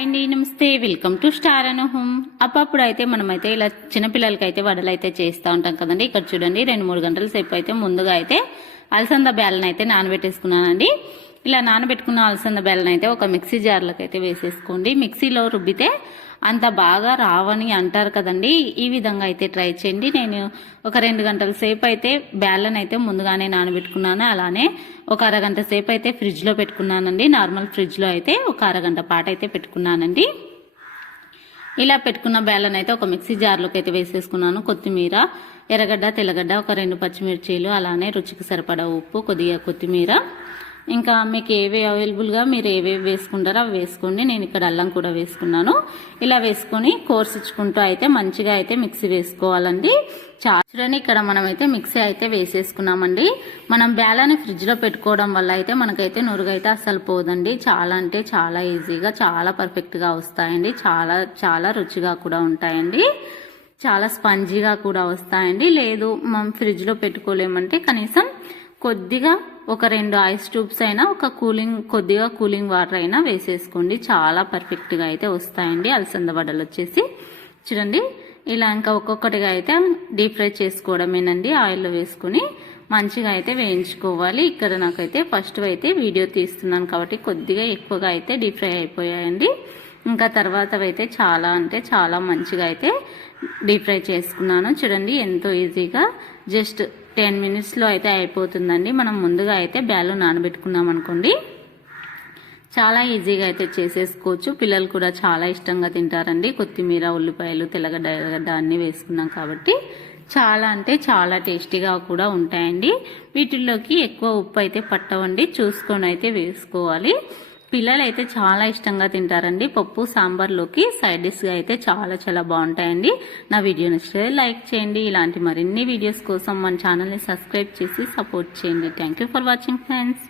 Hi అండి నమస్తే. Welcome to star Anu home అప్పుడప్పుడు అయితే మనమైతే ఇలా చిన్నపిల్లలకి అయితే వడలు అయితే చేస్తూ ఉంటాం కదండి. ఇక్కడ చూడండి రెండు మూడు గంటల సేపు అయితే ముందుగా అయితే అలసంద బేళ్ళని అయితే నానబెట్టేసుకున్నానండి. ఇలా నానబెట్టుకున్న అలసంద బేళ్ళని అయితే ఒక మిక్సీ జార్లకు అయితే వేసేసుకోండి. మిక్సీలో రుబ్బితే అంత బాగా రావని అంటారు కదండి. ఈ విధంగా అయితే ట్రై చేయండి. నేను ఒక రెండు గంటల సేపు అయితే బ్యాళ్ళని అయితే ముందుగానే నానబెట్టుకున్నాను. అలానే ఒక అరగంట సేపు అయితే ఫ్రిడ్జ్లో పెట్టుకున్నానండి. నార్మల్ ఫ్రిడ్జ్లో అయితే ఒక అరగంట పాట అయితే పెట్టుకున్నానండి. ఇలా పెట్టుకున్న బేళ్ళని అయితే ఒక మిక్సీ జార్లోకి అయితే వేసేసుకున్నాను. కొత్తిమీర ఎర్రగడ్డ తెల్లగడ్డ ఒక రెండు పచ్చిమిర్చీలు అలానే రుచికి సరిపడా ఉప్పు కొద్దిగా కొత్తిమీర ఇంకా మీకు ఏవి అవైలబుల్గా మీరు ఏవేవి వేసుకుంటారో అవి వేసుకోండి. నేను ఇక్కడ అల్లం కూడా వేసుకున్నాను. ఇలా వేసుకొని కోర్సిచ్చుకుంటూ అయితే మంచిగా అయితే మిక్సీ వేసుకోవాలండి. చూడండి ఇక్కడ మనం అయితే మిక్సీ అయితే వేసేసుకున్నామండి. మనం బేలాని ఫ్రిడ్జ్లో పెట్టుకోవడం వల్ల అయితే మనకైతే నురుగైతే అస్సలు పోదండి. చాలా అంటే చాలా ఈజీగా చాలా పర్ఫెక్ట్గా వస్తాయండి. చాలా చాలా రుచిగా కూడా ఉంటాయండి. చాలా స్పంజీగా కూడా వస్తాయండి. లేదు మనం ఫ్రిడ్జ్లో పెట్టుకోలేమంటే కనీసం కొద్దిగా ఒక రెండు ఐస్ ట్యూబ్స్ అయినా ఒక కూలింగ్ కొద్దిగా కూలింగ్ వాటర్ అయినా వేసేసుకోండి. చాలా పర్ఫెక్ట్గా అయితే వస్తాయండి. అలసంద వడలు వచ్చేసి. చూడండి ఇలా ఇంకా ఒక్కొక్కటిగా అయితే డీప్ ఫ్రై చేసుకోవడమేనండి ఆయిల్లో వేసుకుని మంచిగా అయితే వేయించుకోవాలి. ఇక్కడ నాకైతే ఫస్ట్ అయితే వీడియో తీస్తున్నాను కాబట్టి కొద్దిగా ఎక్కువగా అయితే డీప్ ఫ్రై అయిపోయాయండి. ఇంకా తర్వాత అయితే చాలా అంటే చాలా మంచిగా అయితే డీప్ ఫ్రై చేసుకున్నాను. చూడండి ఎంతో ఈజీగా జస్ట్ టెన్ మినిట్స్లో అయితే అయిపోతుందండి. మనం ముందుగా అయితే బ్యాలు నానబెట్టుకున్నాం అనుకోండి. చాలా ఈజీగా అయితే చేసేసుకోవచ్చు. పిల్లలు కూడా చాలా ఇష్టంగా తింటారండి. కొత్తిమీర ఉల్లిపాయలు తెల్లగడ్డ ఎర్రగడ్డ అన్నీ వేసుకున్నాం కాబట్టి చాలా అంటే చాలా టేస్టీగా కూడా ఉంటాయండి. వీటిల్లోకి ఎక్కువ ఉప్పు అయితే పట్టవండి. చూసుకొని అయితే వేసుకోవాలి. పిల్లలు అయితే చాలా ఇష్టంగా తింటారండి. పప్పు సాంబార్లోకి సైడ్ డిష్గా అయితే చాలా చాలా బాగుంటాయండి. నా వీడియో నచ్చితే లైక్ చేయండి. ఇలాంటి మరిన్ని వీడియోస్ కోసం మన ఛానల్ని సబ్స్క్రైబ్ చేసి సపోర్ట్ చేయండి. Thank for watching friends.